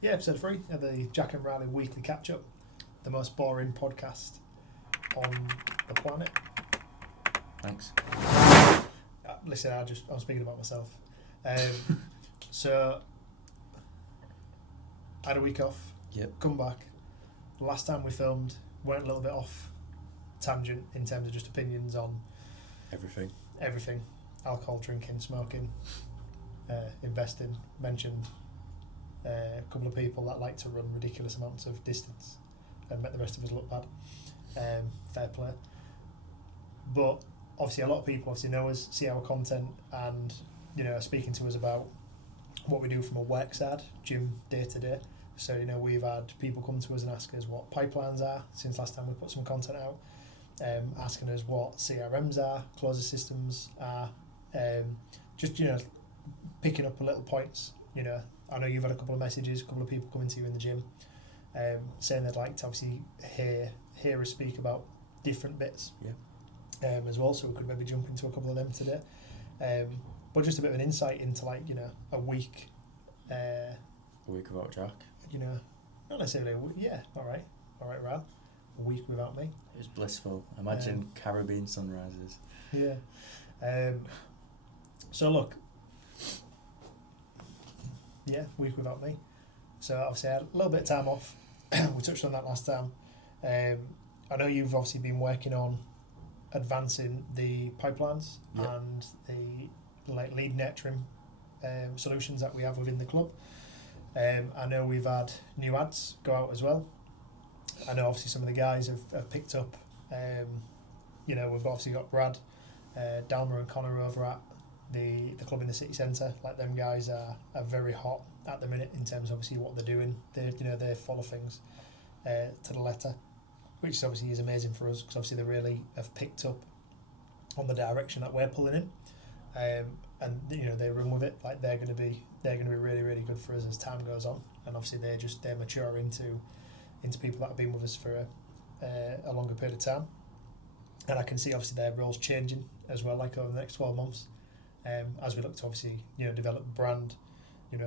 Yeah, episode 3 of the Jack and Riley Weekly Catch-Up, the most boring podcast on the planet. Thanks. Listen, I'm speaking about myself. So, I had a week off, come back. The last time we filmed, went a little bit off tangent in terms of just opinions on everything. Alcohol, drinking, smoking, investing. Mentioned a couple of people that like to run ridiculous amounts of distance and make the rest of us look bad. Fair play. But obviously a lot of people know us, see our content, and are speaking to us about what we do from a work side, gym day to day. So we've had people come to us and ask us what pipelines are since last time we put some content out, asking us what CRMs are, closer systems are, just picking up a little points. I know you've had a couple of messages, a couple of people coming to you in the gym, saying they'd like to obviously hear us speak about different bits, as well. So we could maybe jump into a couple of them today. But just a bit of an insight into a week. A week without Jack. Not necessarily. All right, Ralph. A week without me. It was blissful. Imagine Caribbean sunrises. Yeah. So look. Yeah, week without me. So obviously I had a little bit of time off. We touched on that last time. I know you've obviously been working on advancing the pipelines and the lead nurturing solutions that we have within the club. I know we've had new ads go out as well. I know obviously some of the guys have picked up. We've obviously got Brad, Dalmer and Connor over at the club in the city centre. Like, them guys are very hot at the minute in terms of obviously what they're doing. They follow things to the letter, which obviously is amazing for us because obviously they really have picked up on the direction that we're pulling in, and they run with it. Like, they're going to be really, really good for us as time goes on, and obviously they mature into people that have been with us for a longer period of time, and I can see obviously their roles changing as well, like over the next 12 months, as we look to obviously develop the brand,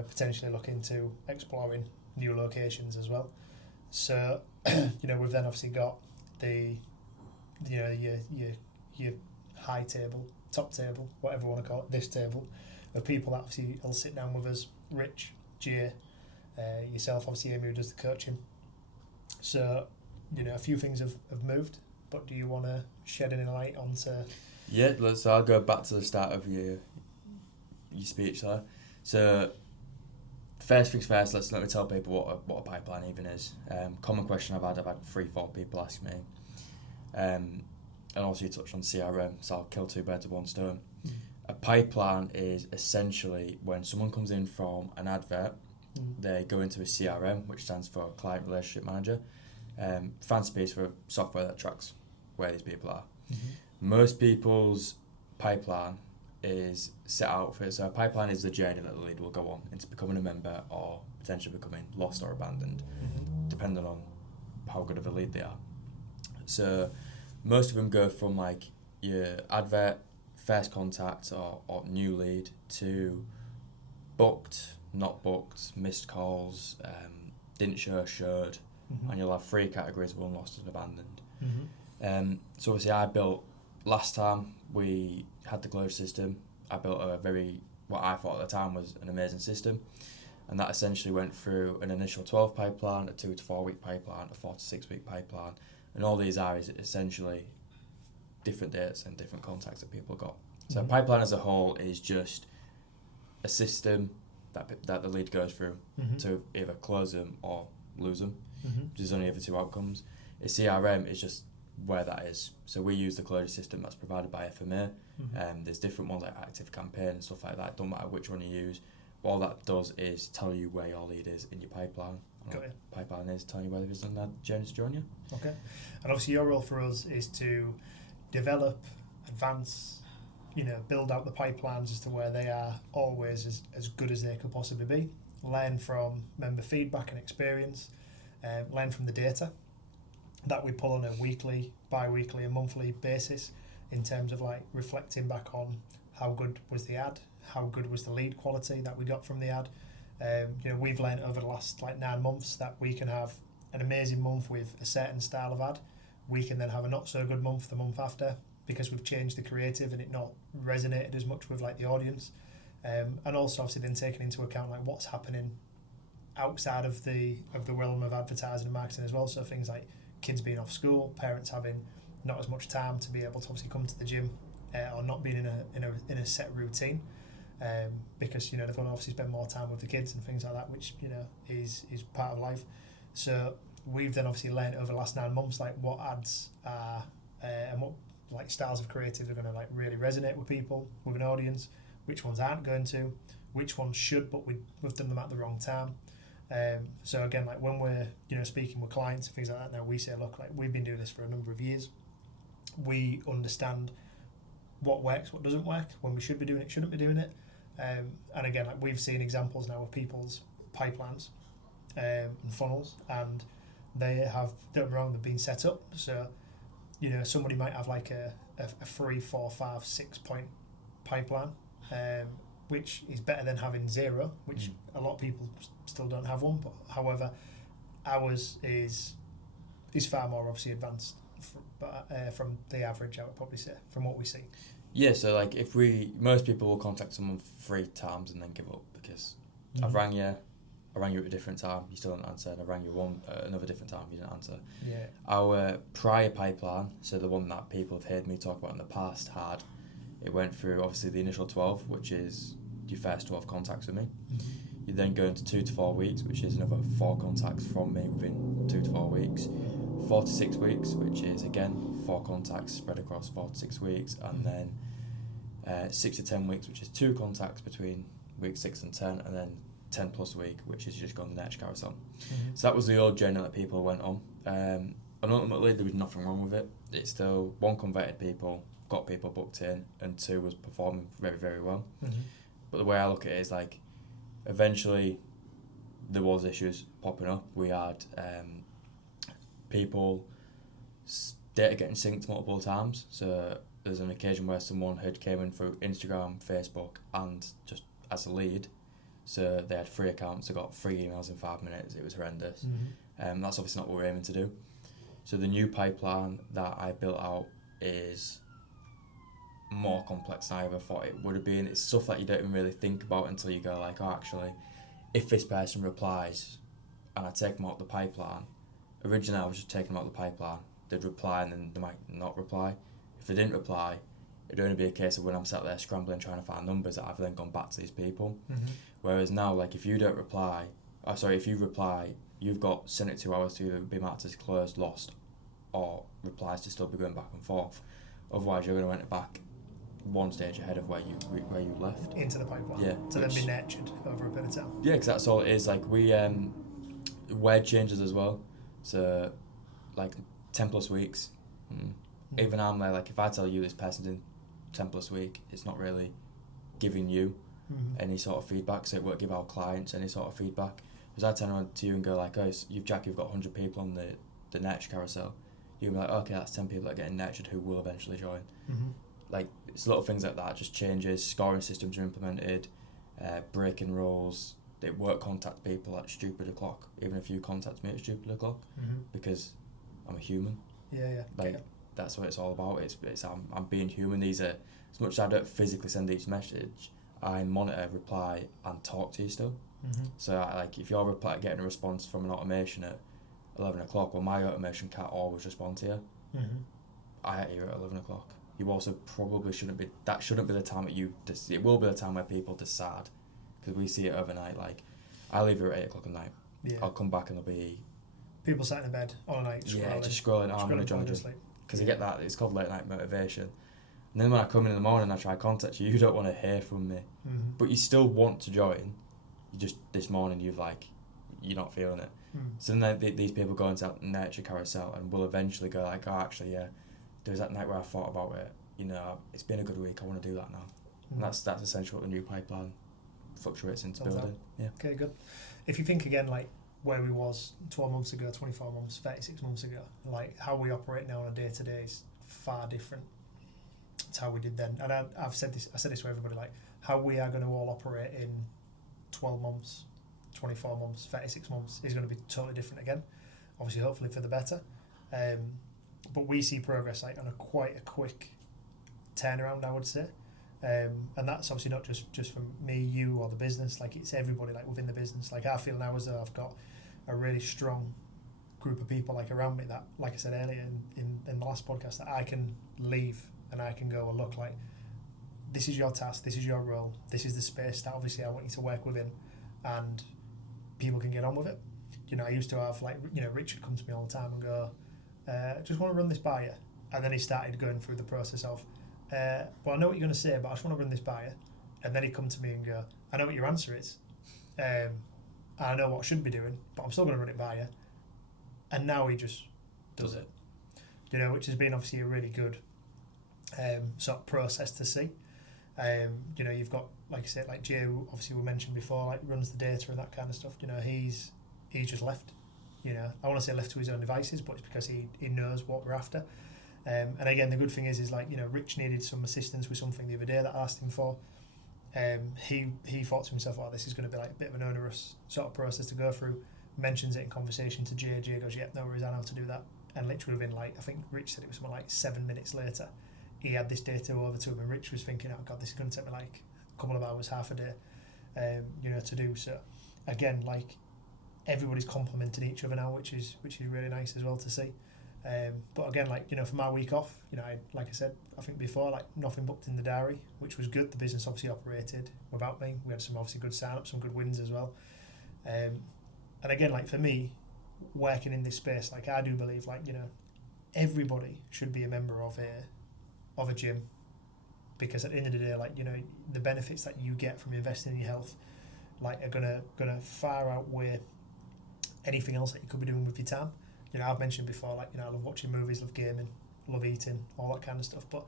potentially look into exploring new locations as well. So we've then obviously got the your high table, top table, whatever you want to call it, this table of people that obviously will sit down with us. Rich, Jay, yourself, obviously Amy, who does the coaching. So a few things have moved, but do you want to shed any light onto? Yeah, I'll go back to the start of your speech there. So first things first, let me tell people what a pipeline even is. Common question I've had 3-4 people ask me. And also you touched on CRM, so I'll kill two birds with one stone. A pipeline is essentially when someone comes in from an advert, they go into a CRM, which stands for Client Relationship Manager. Fancy piece for software that tracks where these people are. Most people's pipeline is set out for it. So a pipeline is the journey that the lead will go on into becoming a member or potentially becoming lost or abandoned, depending on how good of a lead they are. So most of them go from like your advert, first contact or new lead to booked, not booked, missed calls, didn't show, showed, and you'll have 3 categories: one, lost and abandoned. So obviously I built, last time we had the closed system, I built what I thought at the time was an amazing system, and that essentially went through an initial 12 pipeline, a 2 to 4 week pipeline, a 4 to 6 week pipeline, and all these are essentially different dates and different contacts that people got. So a pipeline as a whole is just a system that the lead goes through to either close them or lose them. There's only ever 2 outcomes. A CRM is just where that is. So we use the closure system that's provided by FMA. There's different ones like Active Campaign and stuff like that. Don't matter which one you use. All that does is tell you where your lead is in your pipeline. Pipeline is telling you where there is in that journey to join you. Okay. And obviously your role for us is to develop, advance, build out the pipelines as to where they are always as good as they could possibly be. Learn from member feedback and experience. Learn from the data that we pull on a weekly, bi-weekly and monthly basis in terms of like reflecting back on how good was the ad, how good was the lead quality that we got from the ad, We've learned over the last 9 months that we can have an amazing month with a certain style of ad. We can then have a not so good month the month after because we've changed the creative and it not resonated as much with the audience. And also obviously then taking into account what's happening outside of the realm of advertising and marketing as well. So things like kids being off school, parents having not as much time to be able to obviously come to the gym, or not being in a set routine, because they've got to obviously spend more time with the kids and things like that, which is part of life. So we've then obviously learned over the last 9 months what ads are, and what styles of creative are going to really resonate with people, with an audience, which ones aren't going to, which ones should, but we've done them at the wrong time. So again, when we're speaking with clients and things like that now, we say, look, we've been doing this for a number of years. We understand what works, what doesn't work, when we should be doing it, shouldn't be doing it. And again, we've seen examples now of people's pipelines and funnels, and they have, don't get me wrong, they've been set up. So somebody might have a 3, 4, 5, 6 point pipeline, which is better than having 0, which a lot of people still don't have one. But however, ours is far more obviously advanced from the average, I would probably say, from what we see. Yeah, so most people will contact someone 3 times and then give up because I've rang you at a different time, you still didn't answer, and I rang you another different time, you didn't answer. Yeah. Our prior pipeline, so the one that people have heard me talk about in the past, it went through obviously the initial 12, which is your first 12 contacts with me. You then go into 2 to 4 weeks, which is another 4 contacts from me within 2 to 4 weeks. 4 to 6 weeks, which is again 4 contacts spread across 4 to 6 weeks, and then 6 to 10 weeks, which is 2 contacts between week 6 and 10, and then 10 plus a week, which is just gone the nurture carousel. So that was the old journey that people went on, and ultimately there was nothing wrong with it. It's still 1, converted people, got people booked in, and 2, was performing very, very well. But the way I look at it is eventually there was issues popping up. We had people data getting synced multiple times. So there's an occasion where someone had came in through Instagram, Facebook, and just as a lead. So they had 3 accounts, they got 3 emails in 5 minutes. It was horrendous. That's obviously not what we're aiming to do. So the new pipeline that I built out is more complex than I ever thought it would have been. It's stuff that you don't even really think about until you go actually, if this person replies and I take them out the pipeline, originally I was just taking them out the pipeline, they'd reply and then they might not reply. If they didn't reply, it'd only be a case of when I'm sat there scrambling trying to find numbers that I've then gone back to these people. Whereas now, if you don't reply, if you reply, you've got 72 hours to either be marked as closed, lost, or replies to still be going back and forth. Otherwise, you're going to enter back 1 stage ahead of where you left Into the pipeline. Yeah. To then be nurtured over a bit of time. Yeah, because that's all it is. Word changes as well. So, 10 plus weeks. Even I'm there, if I tell you this person's in 10 plus week, it's not really giving you any sort of feedback, so it won't give our clients any sort of feedback. Because I turn around to you and go you've got 100 people on the nurture carousel. You'll be like, okay, that's 10 people that are getting nurtured who will eventually join. It's little things like that, just changes, scoring systems are implemented, breaking rules. It won't contact people at stupid o'clock, even if you contact me at stupid o'clock, because I'm a human. That's what it's all about. It's I'm being human. These are, as much as I don't physically send each message, I monitor, reply, and talk to you still. So if you're getting a response from an automation at 11 o'clock, well, my automation can't always respond to you. I hit you at 11 o'clock. You also probably shouldn't be. That shouldn't be the time that you. It will be the time where people decide, because we see it overnight. I leave here at 8 o'clock at night. I'll come back and there'll be people sat in bed all night. Just scrolling. I'm gonna join you. Because I get that. It's called late night motivation. And then when I come in the morning and I try to contact you, you don't want to hear from me, but you still want to join. You just this morning you're not feeling it. So then these people go into that nurture carousel and will eventually go actually there was that night where I thought about it. It's been a good week. I want to do that now. And that's essentially what the new pipeline fluctuates into building. Yeah. Okay, good. If you think again, where we was 12 months ago, 24 months, 36 months ago, how we operate now on a day-to-day is far different to how we did then. And I said this to everybody, how we are going to all operate in 12 months 24 months, 36 months is going to be totally different again. Obviously, hopefully for the better. But we see progress like on quite a quick turnaround, I would say. And that's obviously not just from me, you, or the business. Like, it's everybody like within the business. Like, I feel now as though I've got a really strong group of people like around me that, like I said earlier in the last podcast, that I can leave and I can go, well, look, like, this is your task, this is your role, this is the space that obviously I want you to work within, and people can get on with it. You know, I used to have like, you know, Richard come to me all the time and go, just want to run this by you. And then he started going through the process of, well, I know what you're going to say, but I just want to run this by you. And then he'd come to me and go, I know what your answer is. I know what I should be doing, but I'm still going to run it by you. And now he just does it. You know, which has been obviously a really good sort of process to see. You know, you've got, like I said, like Jay, obviously we mentioned before, like runs the data and that kind of stuff. You know, he's just left. You know, I want to say left to his own devices, but it's because he knows what we're after. And again, the good thing is like, you know, Rich needed some assistance with something the other day that I asked him for. He thought to himself, oh, this is going to be like a bit of an onerous sort of process to go through. Mentions it in conversation to Jay. Jay goes, yep, no worries, I know how to do that. And literally within, like, I think Rich said it was something like 7 minutes later, he had this data over to him, and Rich was thinking, oh God, this is going to take me like a couple of hours, half a day, you know, to do. So again, like, everybody's complementing each other now, which is really nice as well to see. But again, like, you know, for my week off, you know, like I said, I think before, like, nothing booked in the diary, which was good. The business obviously operated without me. We had some obviously good sign-ups, some good wins as well. And again, like, for me, working in this space, like, I do believe, like, you know, everybody should be a member of a gym, because at the end of the day, like, you know, the benefits that you get from investing in your health, like, are gonna far outweigh anything else that you could be doing with your time. You know, I've mentioned before, like, you know, I love watching movies, love gaming, love eating, all that kind of stuff, but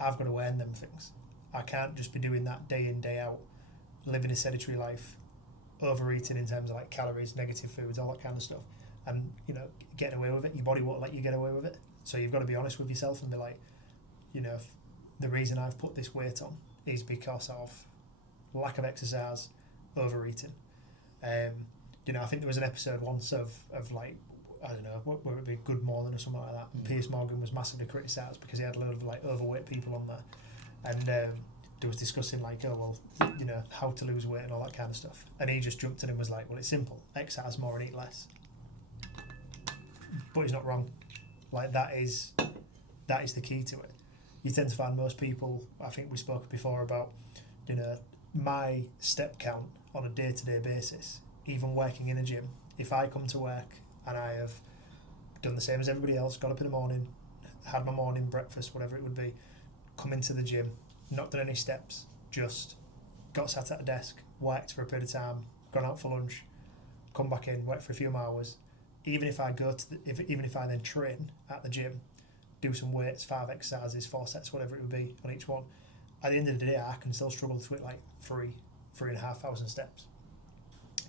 I've got to earn them things. I can't just be doing that day in, day out, living a sedentary life, overeating in terms of like calories, negative foods, all that kind of stuff, and, you know, getting away with it. Your body won't let you get away with it. So you've got to be honest with yourself and be like, you know, the reason I've put this weight on is because of lack of exercise, overeating. You know, I think there was an episode once of like, I don't know, where it be Good Morning or something like that, and Piers Morgan was massively criticised because he had a load of like overweight people on there, and they was discussing like, oh well, you know, how to lose weight and all that kind of stuff, and he just jumped in and was like, well, it's simple, exercise more and eat less. But he's not wrong. Like, that is the key to it. You tend to find most people, I think we spoke before about, you know, my step count on a day-to-day basis, even working in a gym. If I come to work and I have done the same as everybody else, got up in the morning, had my morning breakfast, whatever it would be, come into the gym, not done any steps, just got sat at a desk, worked for a period of time, gone out for lunch, come back in, worked for a few more hours. Even if I even if I then train at the gym, do some weights, 5 exercises, 4 sets, whatever it would be on each one, at the end of the day, I can still struggle to hit like 3,500 steps.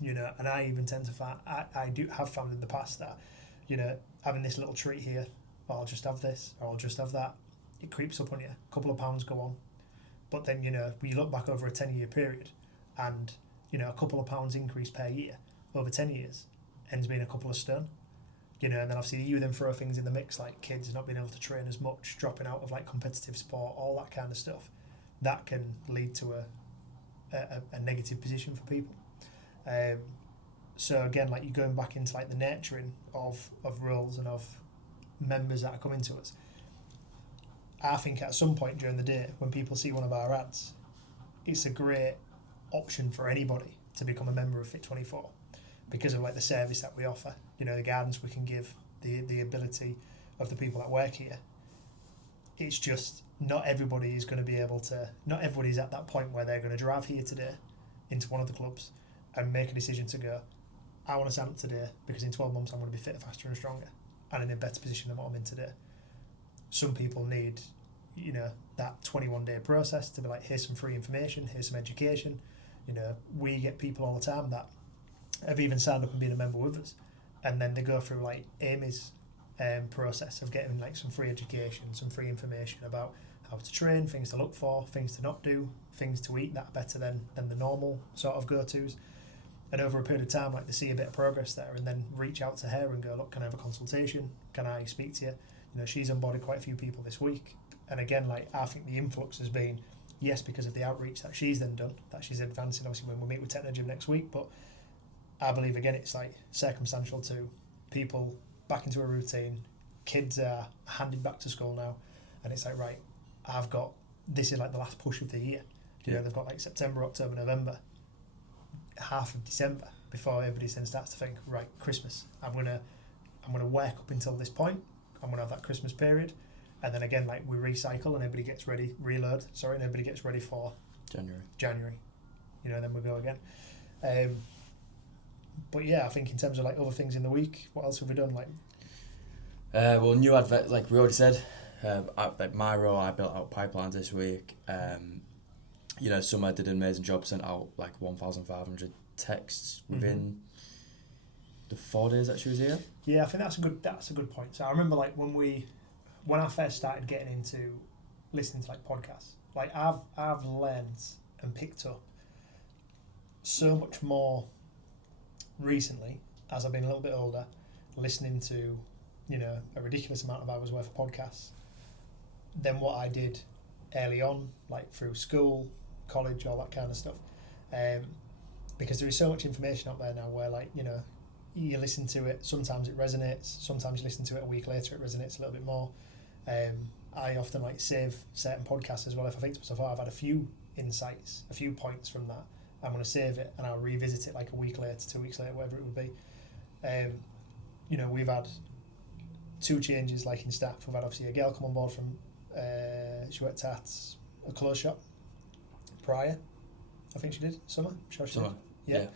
You know, and I even tend to find, I do have found in the past that, you know, having this little treat here, or I'll just have this, or I'll just have that, it creeps up on you. A couple of pounds go on. But then, you know, we look back over a 10-year period, and, you know, a couple of pounds increase per year over 10 years ends being a couple of stone. You know, and then obviously you then throw things in the mix, like kids not being able to train as much, dropping out of like competitive sport, all that kind of stuff. That can lead to a negative position for people. So again, like, you're going back into like the nurturing of roles and of members that are coming to us. I think at some point during the day, when people see one of our ads, it's a great option for anybody to become a member of Fit24 because of like the service that we offer. You know, the guidance we can give, the ability of the people that work here. It's just not everybody is going to be able to. Not everybody's at that point where they're going to drive here today into one of the clubs and make a decision to go, I want to sign up today because in 12 months I'm going to be fitter, faster and stronger and in a better position than what I'm in today. Some people need, you know, that 21-day process to be like, here's some free information, here's some education. You know, we get people all the time that have even signed up and been a member with us, and then they go through like Amy's process of getting like some free education, some free information about how to train, things to look for, things to not do, things to eat that are better than the normal sort of go-tos. and over a period of time, like they see a bit of progress there, and then reach out to her and go, look, can I have a consultation? Can I speak to you? You know, she's onboarded quite a few people this week, and again, like I think the influx has been, yes, because of the outreach that she's then done, that she's advancing. Obviously, when we meet with Technogym next week, but I believe again it's like circumstantial to people back into a routine. Kids are handed back to school now, and it's like, right, I've got, this is like the last push of the year. You know, they've got like September, October, November, half of December before everybody then starts to think, right, Christmas. I'm gonna work up until this point. I'm gonna have that Christmas period, and then again, like we recycle and everybody gets ready, and everybody gets ready for January. You know, and then we go again. But yeah, I think in terms of like other things in the week, what else have we done? Like, well, new advert, like we already said. Like my role, I built out pipelines this week. You know, Summer did an amazing job, sent out like 1,500 texts within the 4 days that she was here. Yeah, I think that's a good point. So I remember like when I first started getting into listening to like podcasts, like I've learned and picked up so much more recently as I've been a little bit older, listening to, you know, a ridiculous amount of hours worth of podcasts than what I did early on, like through school, college, all that kind of stuff. Because there is so much information out there now where, like, you know, you listen to it, sometimes it resonates, sometimes you listen to it a week later, it resonates a little bit more. I often like save certain podcasts as well. If I think to myself, oh, I've had a few insights, a few points from that, I'm going to save it and I'll revisit it like a week later, 2 weeks later, whatever it would be. You know, we've had 2 changes like in staff. We've had obviously a girl come on board from, she worked at a clothes shop prior. I think she did, Summer. Summer. Yeah.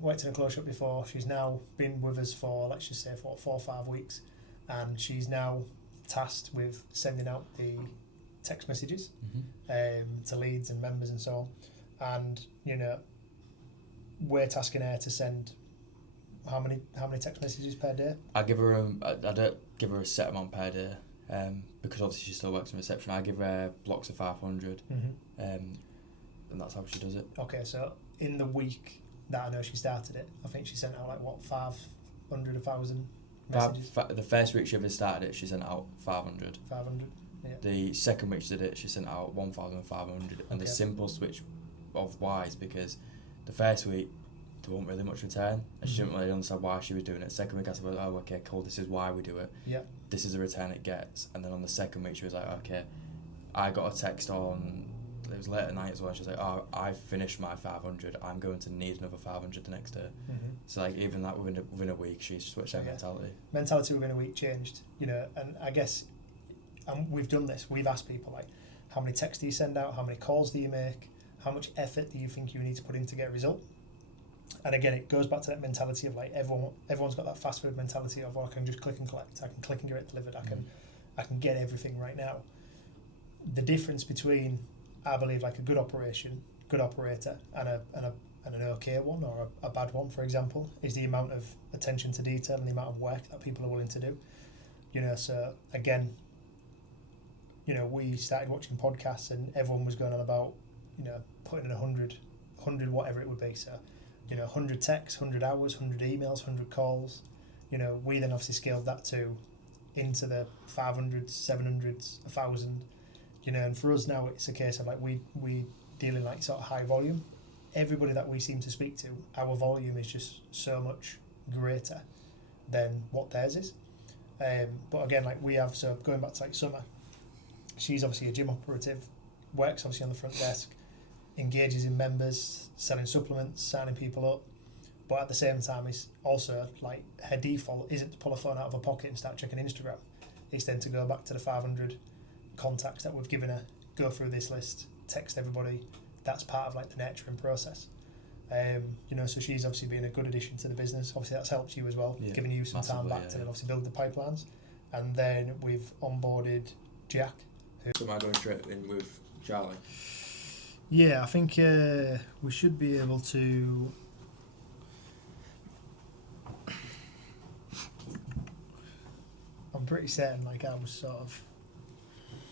Worked in a clothes shop before. She's now been with us for, let's just say, 4 or 5 weeks, and she's now tasked with sending out the text messages to leads and members and so on. And you know, we're tasking her to send how many text messages per day? I give her I don't give her a set amount per day, because obviously she still works in reception. I give her blocks of 500, and that's how she does it. Okay, so in the week that I know she started it, I think she sent out like what, 500, 1,000 messages. The first week she ever started it, she sent out 500. 500. Yeah. The second week she did it, she sent out 1,500, and the simple switch of why is because the first week there wasn't really much return, and she didn't really understand why she was doing it. Second week I said, oh, okay, cool, this is why we do it. Yeah. This is the return it gets. And then on the second week she was like, okay, I got a text on, it was late at night as well, she was like, oh, I finished my 500, I'm going to need another 500 the next day. So like even that within a week she switched her mentality. Mentality within a week changed, you know, and I guess we've done this, we've asked people like, how many texts do you send out, how many calls do you make, how much effort do you think you need to put in to get a result? And again, it goes back to that mentality of like everyone's got that fast food mentality of, I can just click and collect, I can click and get it delivered, I can get everything right now. The difference between, I believe, like a good operation, good operator, and an okay one or a bad one, for example, is the amount of attention to detail and the amount of work that people are willing to do. You know, so again, you know, we started watching podcasts and everyone was going on about, you know, putting in 100 whatever it would be. So, you know, 100 texts, 100 hours, 100 emails, 100 calls. You know, we then obviously scaled that to into the 500s, 700s, 1,000. You know, and for us now it's a case of like we deal in like sort of high volume. Everybody that we seem to speak to, our volume is just so much greater than what theirs is. But again, like we have, so going back to like Summer, she's obviously a gym operative, works obviously on the front desk, engages in members, selling supplements, signing people up, but at the same time it's also like her default isn't to pull a phone out of her pocket and start checking Instagram. It's then to go back to the 500 contacts that we've given her, go through this list, text everybody. That's part of like the nurturing process. You know, so she's obviously been a good addition to the business. Obviously that's helped you as well, giving you some time back to then obviously build the pipelines. And then we've onboarded Jack. So am I going straight in with Charlie? Yeah, I think we should be able to. I'm pretty certain like I was sort of.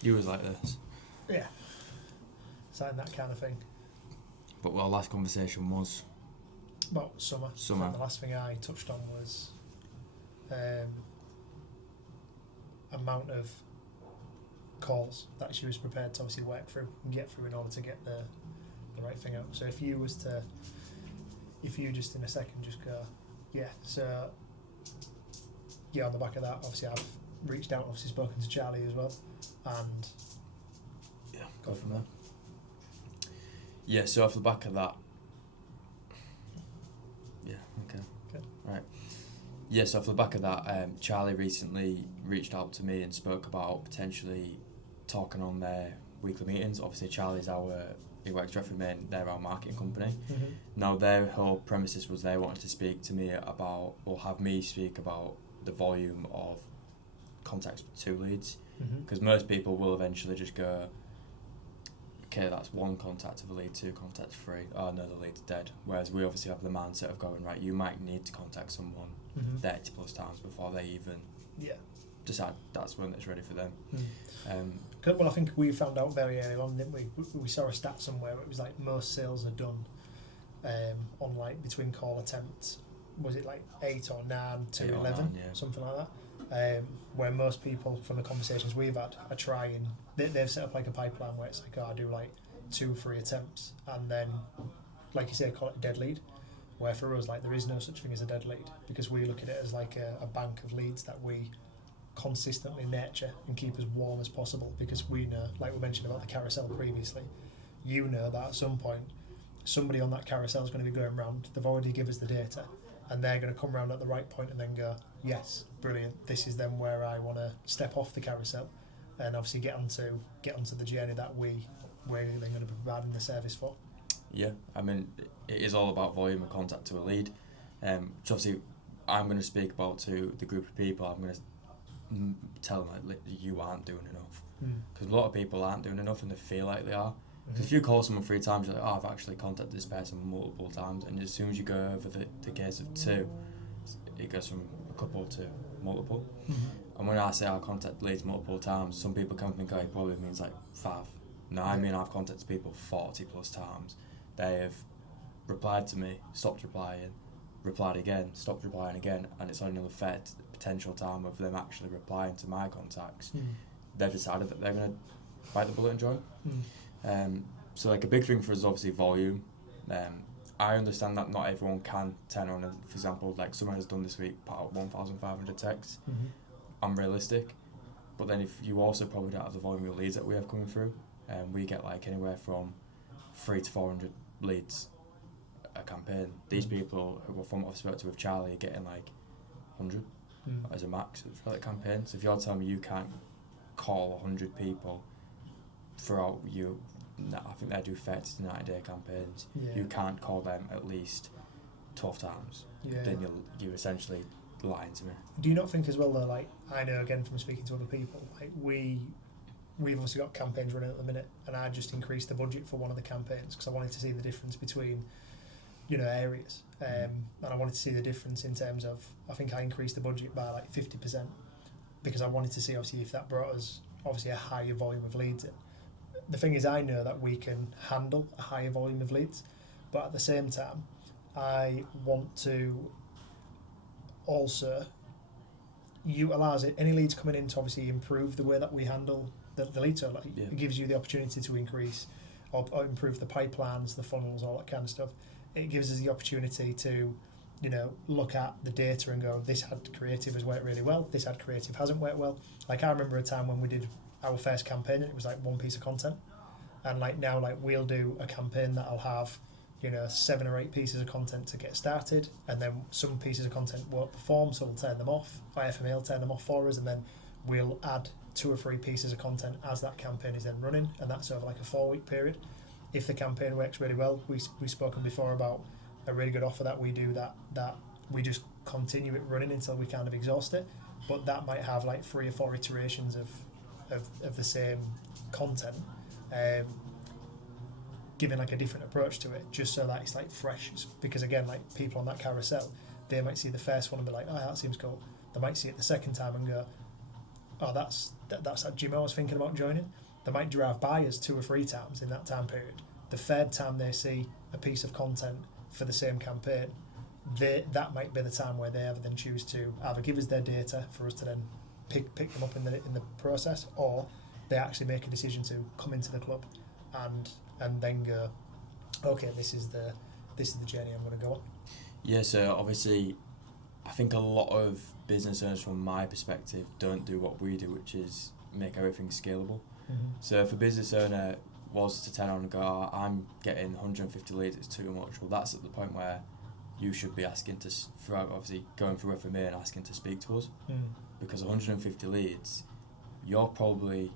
You was like this. Yeah. Saying that kind of thing. But our last conversation was. about summer. Summer. The last thing I touched on was amount of calls that she was prepared to obviously work through and get through in order to get the right thing out. So if you just in a second just go, on the back of that, obviously I've reached out, obviously spoken to Charlie as well, and go from there. Yeah, so off the back of that, right. Yeah, so off the back of that, Charlie recently reached out to me and spoke about potentially talking on their weekly meetings. Obviously, he works directly with me, and they're our marketing company. Mm-hmm. Now, their whole premises was they wanted to speak to me about, or have me speak about, the volume of contacts to leads. Because most people will eventually just go, okay, that's one contact of a lead, 2 contacts, 3, oh no, the lead's dead. Whereas we obviously have the mindset of going, right, you might need to contact someone 30 plus times before they even decide that's when it's ready for them. Well, I think we found out very early on, didn't we? We saw a stat somewhere where it was like most sales are done on like between call attempts, was it like 8 or 9 to 8 or 11, 9, something like that. Where most people, from the conversations we've had, are trying, they've set up like a pipeline where it's like, I do like 2-3 attempts, and then, like you say, call it a dead lead. Where for us, like, there is no such thing as a dead lead, because we look at it as like a bank of leads that we consistently nurture and keep as warm as possible, because we know, like we mentioned about the carousel previously, you know that at some point somebody on that carousel is going to be going round, they've already given us the data, and they're going to come round at the right point and then go, yes, brilliant, this is then where I want to step off the carousel and obviously get onto the journey that we're then going to be providing the service for. Yeah, I mean, it is all about volume of contact to a lead. Which obviously I'm going to speak about to the group of people. I'm going to tell them, like, you aren't doing enough. Because a lot of people aren't doing enough and they feel like they are. Because if you call someone 3 times, you're like, oh, I've actually contacted this person multiple times. And as soon as you go over the case of 2, it goes from a couple to multiple. And when I say I contact leads multiple times, some people can think, oh, it probably means like 5. No, I mean I've contacted people 40 plus times. They have replied to me, stopped replying, replied again, stopped replying again, and it's only on the third potential time of them actually replying to my contacts. They've decided that they're going to bite the bullet and join. So like a big thing for us is obviously volume. I understand that not everyone can turn on, for example, like someone has done this week, put out 1,500 texts. I'm realistic, but then if you also probably don't have the volume of leads that we have coming through, we get like anywhere from 300 to 400 leads a campaign. These people who were from what I've spoken to with Charlie are getting like 100 as a max for that campaign. So if you're telling me you can't call 100 people throughout I think they do 30 to 90 day campaigns, you can't call them at least 12 times, then you're essentially lying to me. Do you not think as well though, like, I know again from speaking to other people, like we've obviously got campaigns running at the minute, and I just increased the budget for one of the campaigns because I wanted to see the difference between areas, and I wanted to see the difference in terms of, I think I increased the budget by like 50% because I wanted to see obviously if that brought us obviously a higher volume of leads in. The thing is, I know that we can handle a higher volume of leads, but at the same time I want to also utilise any leads coming in to obviously improve the way that we handle the leads. So it gives you the opportunity to increase or improve the pipelines, the funnels, all that kind of stuff. It gives us the opportunity to look at the data and go, this had creative has worked really well, this had creative hasn't worked well. Like I remember a time when we did our first campaign and it was like 1 piece of content, and like now like we'll do a campaign that'll have 7 or 8 pieces of content to get started, and then some pieces of content won't perform, so we'll turn them off. FMA will turn them off for us, and then we'll add 2 or 3 pieces of content as that campaign is then running, and that's over like a 4-week period. If the campaign works really well, we've spoken before about a really good offer that we do that we just continue it running until we kind of exhaust it, but that might have like 3 or 4 iterations of the same content, giving like a different approach to it, just so that it's like fresh. Because again, like people on that carousel, they might see the first one and be like, oh, that seems cool. They might see it the second time and go, oh, that's that gym I was thinking about joining. They might drive by us 2 or 3 times in that time period. The third time they see a piece of content for the same campaign, that might be the time where they either then choose to either give us their data for us to then pick them up in the process, or they actually make a decision to come into the club and then go, okay, this is the journey I'm going to go on. Yeah, so obviously I think a lot of business owners from my perspective don't do what we do, which is make everything scalable. Mm-hmm. So if a business owner was to turn around and go, oh, I'm getting 150 leads, it's too much, well that's at the point where you should be asking to, throughout obviously going through FMA and asking to speak to us, because 150 leads, you're probably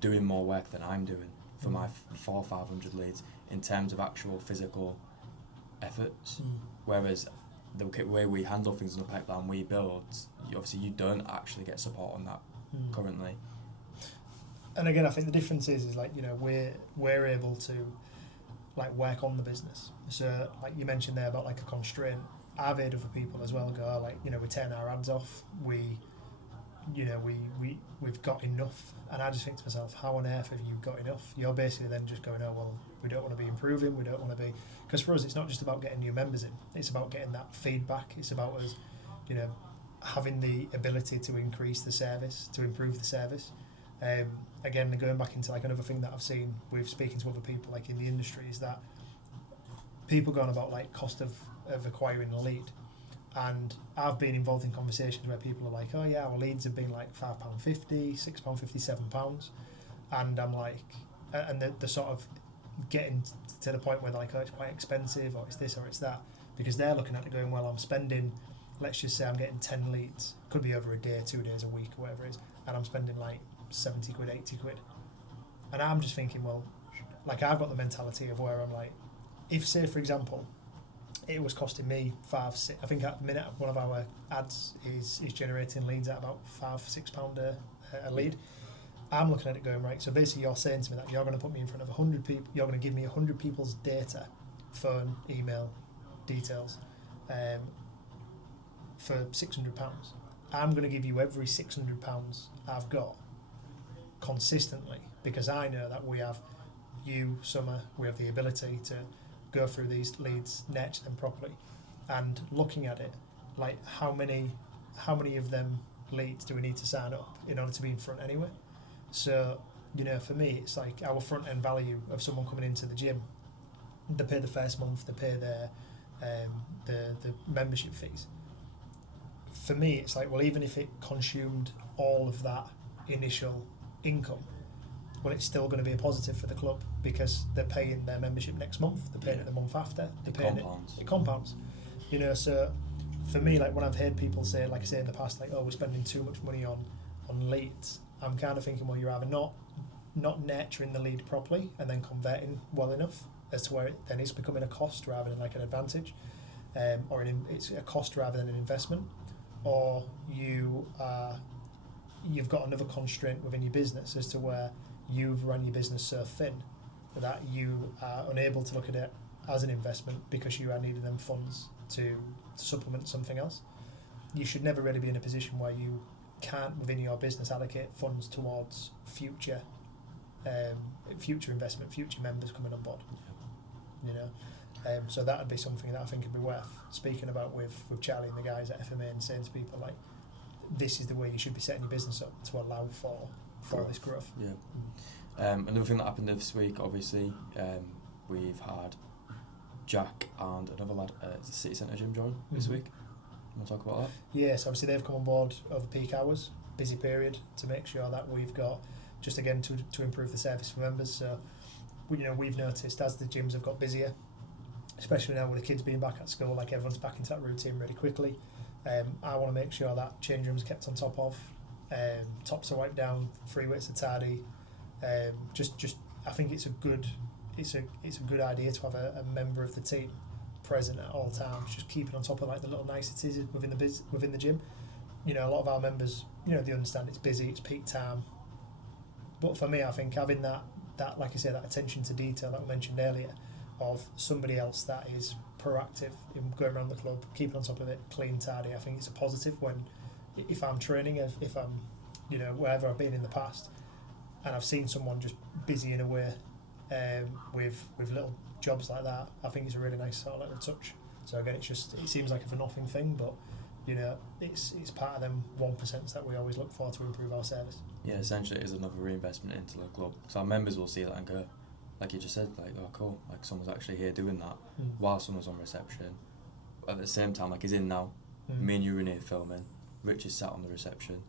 doing more work than I'm doing for my 400 or 500 leads in terms of actual physical efforts, whereas the way we handle things in the pipeline we build, obviously you don't actually get support on that currently. And again, I think the difference is like, you know, we're able to like work on the business. So like you mentioned there about like a constraint, I've heard other people as well go like, you know, we turn our ads off, we've got enough, and I just think to myself, how on earth have you got enough? You're basically then just going, oh well, we don't want to be improving, we don't want to be, because for us it's not just about getting new members in, it's about getting that feedback, it's about us, you know, having the ability to increase the service, to improve the service. Again, going back into like another thing that I've seen with speaking to other people like in the industry is that people going about like cost of acquiring a lead, and I've been involved in conversations where people are like, oh yeah, our leads have been like £5.50, £6.50, £7, and I'm like, and they're sort of getting to the point where they're like, oh, it's quite expensive, or it's this or it's that, because they're looking at it going, well, I'm spending, let's just say I'm getting 10 leads, could be over a day, 2 days, a week, or whatever it is, and I'm spending like 70 quid, 80 quid. And I'm just thinking, well, like I've got the mentality of where I'm like, if say for example, it was costing me I think at the minute one of our ads is generating leads at about £5-6 a lead. I'm looking at it going, right, so basically you're saying to me that you're going to put me in front of 100 people, you're going to give me 100 people's data, phone, email, details, for £600. I'm going to give you every £600 I've got consistently, because I know that we have you, Summer, we have the ability to go through these leads, nurture them properly, and looking at it, like how many of them leads do we need to sign up in order to be in front anyway? So, you know, for me, it's like our front end value of someone coming into the gym, they pay the first month, they pay their the membership fees. For me, it's like, well, even if it consumed all of that initial income, well, it's still going to be a positive for the club, because they're paying their membership next month, they're paying it the month after, they're paying it compounds. You know, so for me, like when I've heard people say, like I say in the past, like, oh, we're spending too much money on leads, I'm kind of thinking, well, you're either not nurturing the lead properly and then converting well enough as to where it then is becoming a cost rather than like an advantage, or it's a cost rather than an investment, or you've got another constraint within your business as to where you've run your business so thin that you are unable to look at it as an investment because you are needing them funds to supplement something else. You should never really be in a position where you can't within your business allocate funds towards future investment, future members coming on board. You know, so that would be something that I think would be worth speaking about with Charlie and the guys at FMA, and saying to people like, this is the way you should be setting your business up to allow for this growth. Yeah. Another thing that happened this week, obviously, we've had Jack and another lad at the City Centre gym join this week. Want to talk about that? Yes, obviously they've come on board over peak hours, busy period, to make sure that we've got, just again to improve the service for members. So we've noticed as the gyms have got busier, especially now with the kids being back at school, like everyone's back into that routine really quickly. I want to make sure that change rooms kept on top of, tops are wiped down, free weights are tidy. Just I think it's a good idea to have a member of the team present at all times, just keeping on top of like the little niceties within the gym. You know, a lot of our members, you know, they understand it's busy, it's peak time. But for me, I think having that like I say, that attention to detail that we mentioned earlier, of somebody else that is proactive in going around the club, keeping on top of it, clean, tidy, I think it's a positive if I'm training, if I'm, you know, wherever I've been in the past, and I've seen someone just busy in a way, with little jobs like that, I think it's a really nice sort of little touch. So again, it seems like a for nothing thing, but it's part of them 1% that we always look for to improve our service. Yeah, essentially it is another reinvestment into the club. So our members will see that and go, like you just said, like, oh cool, like someone's actually here doing that while someone's on reception. At the same time, like he's in now, me and you are in here filming, Rich is sat on the reception,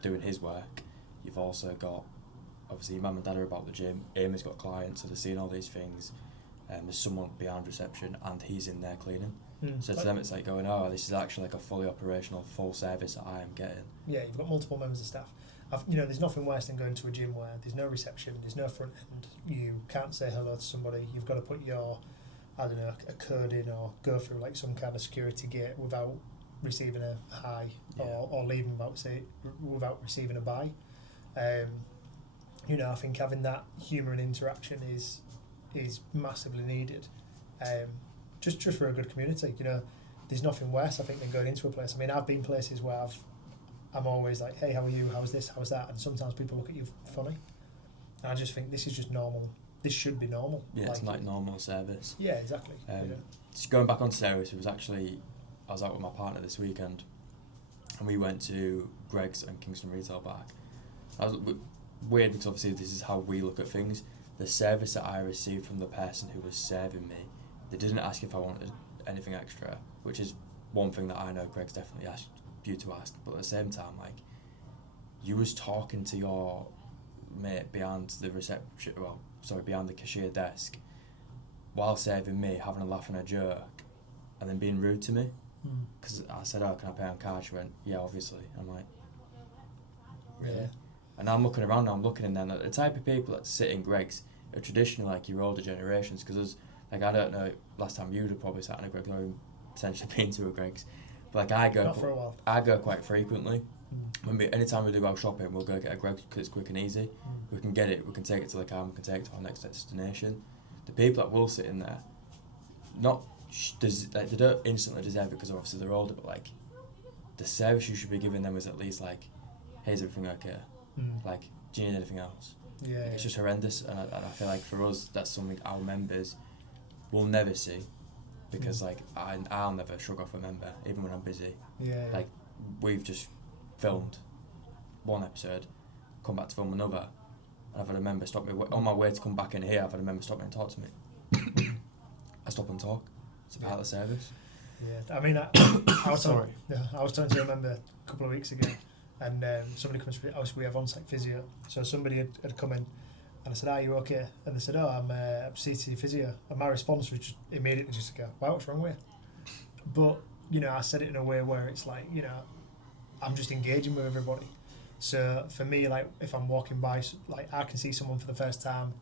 doing his work. You've also got, obviously your mum and dad are about the gym, Amy's got clients, so they're seeing all these things. There's someone behind reception and he's in there cleaning. So to them it's like going, oh, this is actually like a fully operational, full service that I am getting. Yeah, you've got multiple members of staff. There's nothing worse than going to a gym where there's no reception, there's no front end, you can't say hello to somebody, you've got to put your, I don't know, a code in or go through like some kind of security gate without receiving a hi or leaving without receiving a bye. I think having that humour and interaction is massively needed. Just for a good community, there's nothing worse I think than going into a place. I mean, I've been places where I'm always like, hey, how are you? How's this? How's that? And sometimes people look at you funny. And I just think this is just normal. This should be normal. Yeah, it's like normal service. Yeah, exactly. Just going back on service, I was out with my partner this weekend and we went to Greg's and Kingston Retail Park. I was weird because obviously this is how we look at things. The service that I received from the person who was serving me, they didn't ask if I wanted anything extra, which is one thing that I know Greg's definitely asked you to ask, but at the same time, like, you was talking to your mate behind the behind the cashier desk while serving me, having a laugh and a joke, and then being rude to me. Because I said, oh, can I pay on card? She went, yeah, obviously. I'm like, really? Yeah. And I'm looking around now, I'm looking in there, and the type of people that sit in Greg's are traditionally like your older generations, because like, I don't know, last time you'd have probably sat in a Greg's or potentially been to a Greg's, but like I go quite frequently. Anytime we do our shopping, we'll go get a Greg's because it's quick and easy. We can get it, we can take it to the car, we can take it to our next destination. The people that will sit in there, they don't instantly deserve it because obviously they're older, but like, the service you should be giving them is at least like, hey, is everything okay? Like, do you need anything else? Yeah, like, it's just horrendous, and I feel like for us that's something our members will never see, because like I'll never shrug off a member even when I'm busy. Like, we've just filmed one episode, come back to film another, and I've had a member stop me on my way to come back in here. I've had a member stop me and talk to me. I stop and talk. It's part of the service. Yeah, I mean, I was talking to a member a couple of weeks ago, and somebody comes to us. We have on-site physio, so somebody had come in, and I said, "Are you okay?" And they said, "Oh, I'm CT physio." And my response was just immediately just to go, "Wow, what's wrong with you?" But I said it in a way where it's like, I'm just engaging with everybody. So for me, like, if I'm walking by, like, I can see someone for the first time,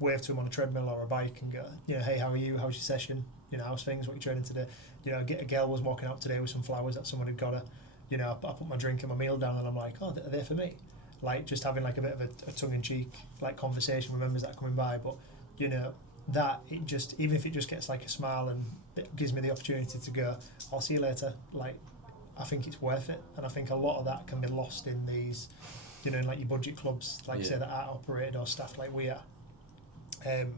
wave to them on a treadmill or a bike and go, hey, how are you? How's your session? How's things? What are you training today? A girl was walking out today with some flowers that someone had got her. I put my drink and my meal down and I'm like, oh, are they for me? Like, just having like a bit of a tongue-in-cheek like conversation with members that are coming by. But that it just, even if it just gets like a smile and it gives me the opportunity to go, I'll see you later. Like, I think it's worth it, and I think a lot of that can be lost in these, in like your budget clubs, like say that aren't operated or staffed like we are. And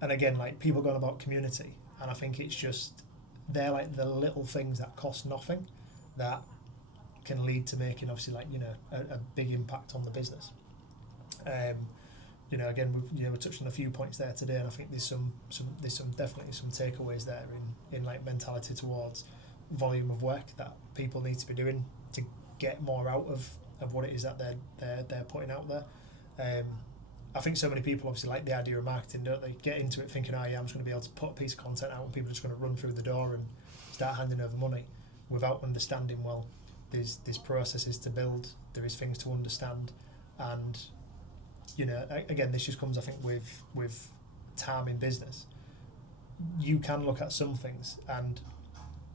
again, like, people going about community, and I think it's just, they're like the little things that cost nothing that can lead to making obviously like a big impact on the business. Again, we touched on a few points there today, and I think there's definitely some takeaways there in like mentality towards volume of work that people need to be doing to get more out of what it is that they're putting out there. I think so many people obviously like the idea of marketing, don't they? Get into it thinking, I'm just going to be able to put a piece of content out and people are just going to run through the door and start handing over money without understanding, well, there's processes to build, there is things to understand, and again, this just comes, I think, with time in business. You can look at some things and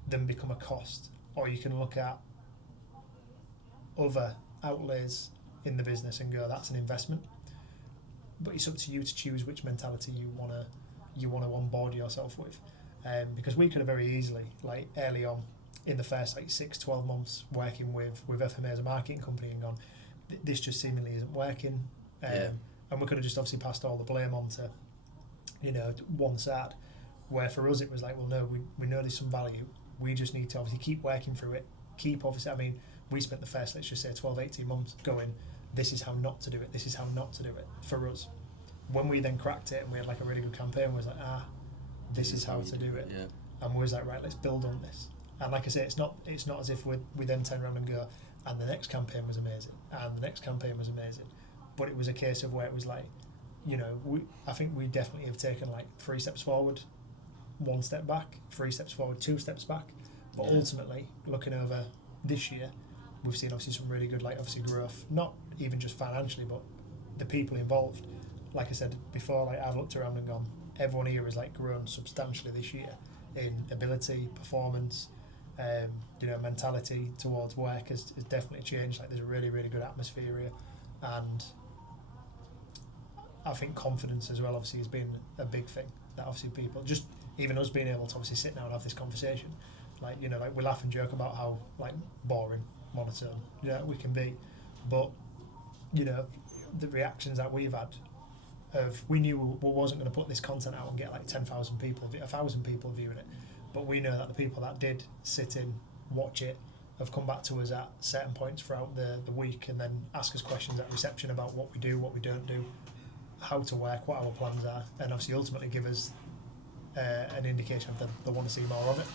then become a cost, or you can look at other outlays in the business and go, that's an investment. But it's up to you to choose which mentality you want to onboard yourself with, because we could have very easily, like early on in the first like 6-12 months working with FMA as a marketing company, and gone, this just seemingly isn't working, and we could have just obviously passed all the blame on to one side. Where for us it was like, well, no, we know there's some value. We just need to obviously keep working through it. We spent the first, let's just say 12, 18 months going, this is how not to do it, this is how not to do it for us. When we then cracked it and we had like a really good campaign, we was like, this is how to do it. Yeah. And we was like, right, let's build on this. And like I say, it's not as if we then turn around and go, and the next campaign was amazing, and the next campaign was amazing. But it was a case of where it was like, I think we definitely have taken like 3 steps forward, 1 step back, 3 steps forward, 2 steps back. But ultimately, looking over this year, we've seen obviously some really good, like obviously growth, not even just financially, but the people involved. Like I said before, like I've looked around and gone, everyone here has like grown substantially this year in ability, performance, mentality towards work has definitely changed. Like there's a really, really good atmosphere here, and I think confidence as well obviously has been a big thing. That obviously people, just even us being able to obviously sit down and have this conversation, like we laugh and joke about how like boring, monotone we can be, but the reactions that we've had of, we knew we wasn't going to put this content out and get like 10,000 people, 1,000 people viewing it, but we know that the people that did sit in, watch it, have come back to us at certain points throughout the week and then ask us questions at reception about what we do, what we don't do, how to work, what our plans are, and obviously ultimately give us an indication of they want to see more of it.